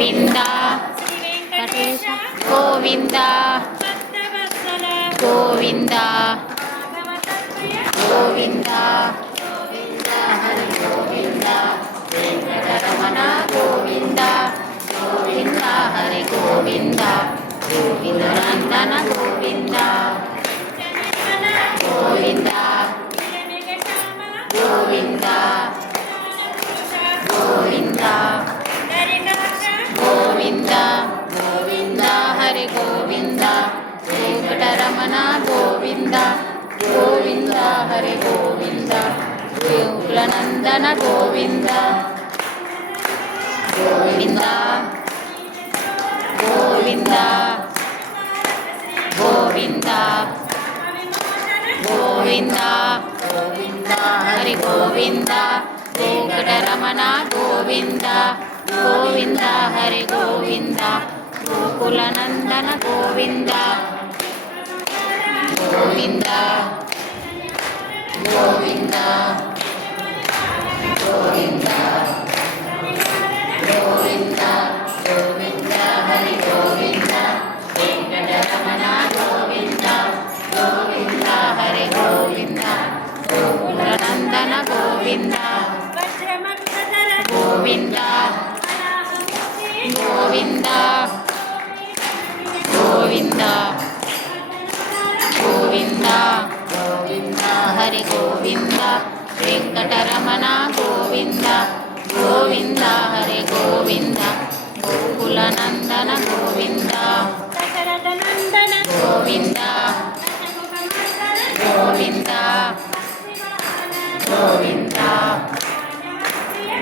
ಗೋವಿಂದ ವೆಂಕಟೇಶ ಗೋವಿಂದ ಗೋವಿಂದ ಗೋವಿಂದ ಗೋವಿಂದ ಹರಿ ಗೋವಿಂದ ವೆಂಕಟರಮಣ ಗೋವಿಂದ ಗೋವಿಂದ ಹರಿ ಗೋವಿಂದ ಗೋವಿಂದನಂದನ ಗೋವಿಂದ ಗೋವಿಂದ ಗೋವಿಂದ ಗೋವಿಂದ ಗೋವಿಂದ ಗೋವಿಂದ ಹರಿ ಗೋವಿಂದ ವೆಂಕಟರಮಣ ಗೋವಿಂದ ಗೋವಿಂದ ಹರಿ ಗೋವಿಂದ ಗೋಕುಲನಂದನ ಗೋವಿಂದ ಗೋವಿಂದ ಗೋವಿಂದ ಗೋವಿಂದ ಗೋವಿಂದ ಗೋವಿಂದ ಹರಿ ಗೋವಿಂದ ವೆಂಕಟರಮಣ ಗೋವಿಂದ ಗೋವಿಂದ ಹರಿ ಗೋವಿಂದ ಗೋಕುಲನಂದನ ಗೋವಿಂದ ಗೋವಿಂದ ಗೋವಿಂದ ಗೋವಿಂದ ಗೋವಿಂದ ಗೋವಿಂದ ಹರಿ ಗೋವಿಂದ ವೆಂಕಟರಮಣ ಗೋವಿಂದ ಗೋವಿಂದ ಹರಿ ಗೋವಿಂದ ಗೋಕುಲನಂದನ ಗೋವಿಂದ ಗೋವಿಂದ ಗೋವಿಂದ ಗೋವಿಂದ ಗೋವಿಂದ ಗೋವಿಂದ ಹರಿ ಗೋವಿಂದ ವೆಂಕಟರಮಣ ಗೋವಿಂದ ಗೋವಿಂದ ಹರಿ ಗೋವಿಂದ ಗೋಕುಲನಂದನ ಗೋವಿಂದ ಗೋವಿಂದ ಗೋವಿಂದ ಗೋವಿಂದ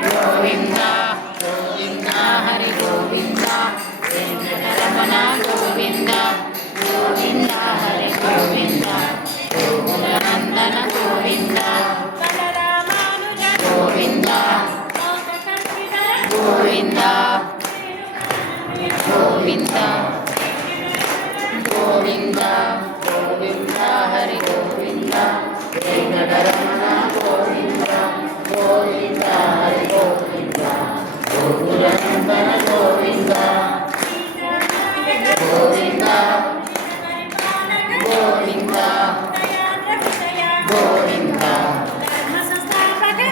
ಗೋವಿಂದ ಗೋವಿಂದ ಹರಿ ಗೋವಿಂದ ವೆಂಕಟರಮಣ ಗೋವಿಂದ ಗೋವಿಂದ ಹರಿ ಗೋವಿಂದ ಗೋಕುಲನಂದನ ಗೋವಿಂದ ಗೋವಿಂದ ಗೋವಿಂದ ಗೋವಿಂದ ಗೋವಿಂದ ಗೋವಿಂದ ಹರಿ ಗೋವಿಂದ ವೆಂಕಟರಮಣ ಗೋವಿಂದ ಗೋವಿಂದ ಹರಿ ಗೋವಿಂದ ಗೋಕುಲನಂದನ ಗೋವಿಂದ ಗೋವಿಂದ ಗೋವಿಂದ ಗೋವಿಂದ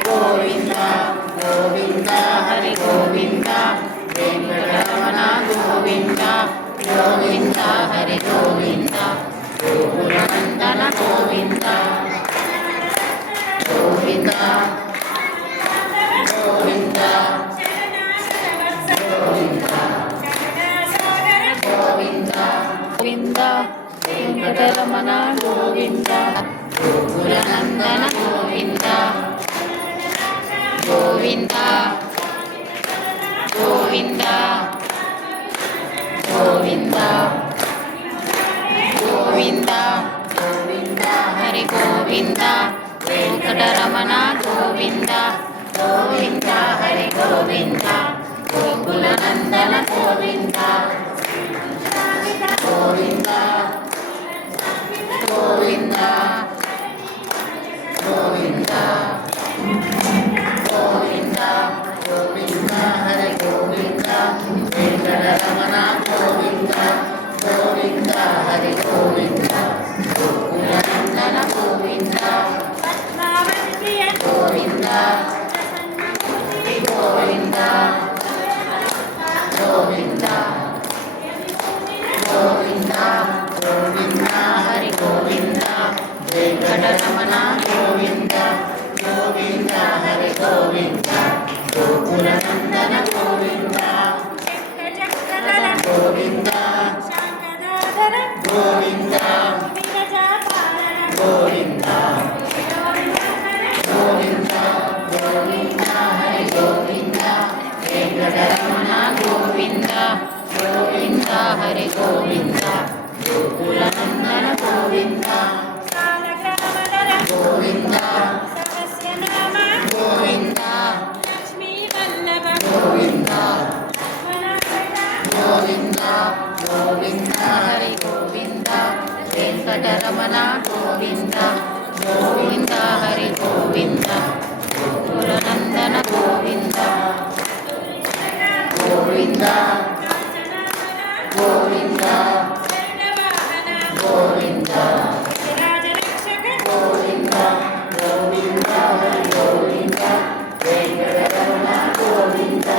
ಗೋವಿಂದ ಗೋವಿಂದ ಹರಿ ಗೋವಿಂದ ವೆಂಕಟರಮಣ ಗೋವಿಂದ ಗೋವಿಂದ ಹರಿ ಗೋವಿಂದ ಗೋಕುಲನಂದನ ಗೋವಿಂದ ಗೋವಿಂದ ಗೋವಿಂದ ಗೋವಿಂದ ಗೋವಿಂದ ಗೋವಿಂದ ವೆಂಕಟರಮಣ ಗೋವಿಂದ ಗೋಕುಲನಂದನ ಗೋವಿಂದ ಗೋವಿಂದ ಗೋವಿಂದ ಗೋವಿಂದ ಗೋವಿಂದ ಗೋವಿಂದ ಹರಿ ಗೋವಿಂದ ವೆಂಕಟರಮಣ ಗೋವಿಂದ ಗೋವಿಂದ ಹರಿ ಗೋವಿಂದ ಗೋಕುಲನಂದನ ಗೋವಿಂದ ಗೋವಿಂದ ಗೋವಿಂದ ಗೋವಿಂದ ಗೋವಿಂದ ಗೋವಿಂದ ಹರಿ ಗೋವಿಂದ ವೆಂಕಟರಮಣ ಗೋವಿಂದ ಗೋವಿಂದ ಹರಿ ಗೋವಿಂದ ಗೋಕುಲನಂದನ ಗೋವಿಂದ ಗೋವಿಂದ ಗೋವಿಂದ ಗೋವಿಂದ ಗೋವಿಂದ ಗೋವಿಂದ ಹರಿ ಗೋವಿಂದ ವೆಂಕಟರಮಣ ಗೋವಿಂದ ಗೋವಿಂದ ಹರಿ ಗೋವಿಂದ ಗೋಕುಲನಂದನ ಗೋವಿಂದ ಗೋವಿಂದ ಗೋವಿಂದ ಗೋವಿಂದ ಗೋವಿಂದ ಗೋವಿಂದ ಹರಿ ಗೋವಿಂದ ವೆಂಕಟರಮಣ ಗೋವಿಂದ ಗೋವಿಂದ ಹರಿ ಗೋವಿಂದ ಗೋಕುಲನಂದನ ಗೋವಿಂದ ಗೋವಿಂದ ಗೋವಿಂದ ಗೋವಿಂದ ಗೋವಿಂದ ಗೋವಿಂದ ಹರಿ ಗೋವಿಂದ ವೆಂಕಟರಮಣ ಗೋವಿಂದ ಗೋವಿಂದ ಹರಿ ಗೋವಿಂದ ಗೋಕುಲನಂದನ ಗೋವಿಂದ ಗೋವಿಂದ గోవింద గోవింద గోవింద గోవింద గోవింద హరి గోవింద వెంకటరమణ గోవింద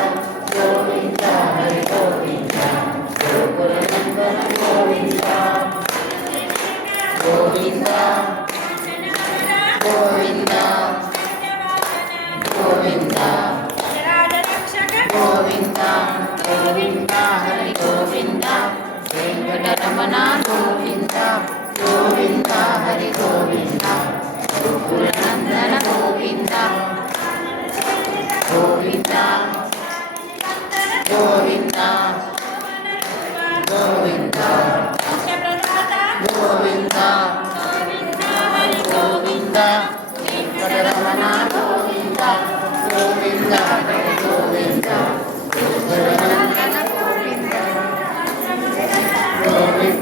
గోవింద హరి గోవింద గోకులనందన గోవింద గోవింద గోవింద గోవింద గోవింద గోవింద హరి గోవింద వెంకటరమణ గోవింద గోవింద హరి గోవింద గోకులనందన గోవింద గోవింద గోవింద గోవింద గోవింద హరి గోవింద వెంకటరమణ గోవింద గోవింద హరి గోవింద గోకులనందన గోవింద గోవింద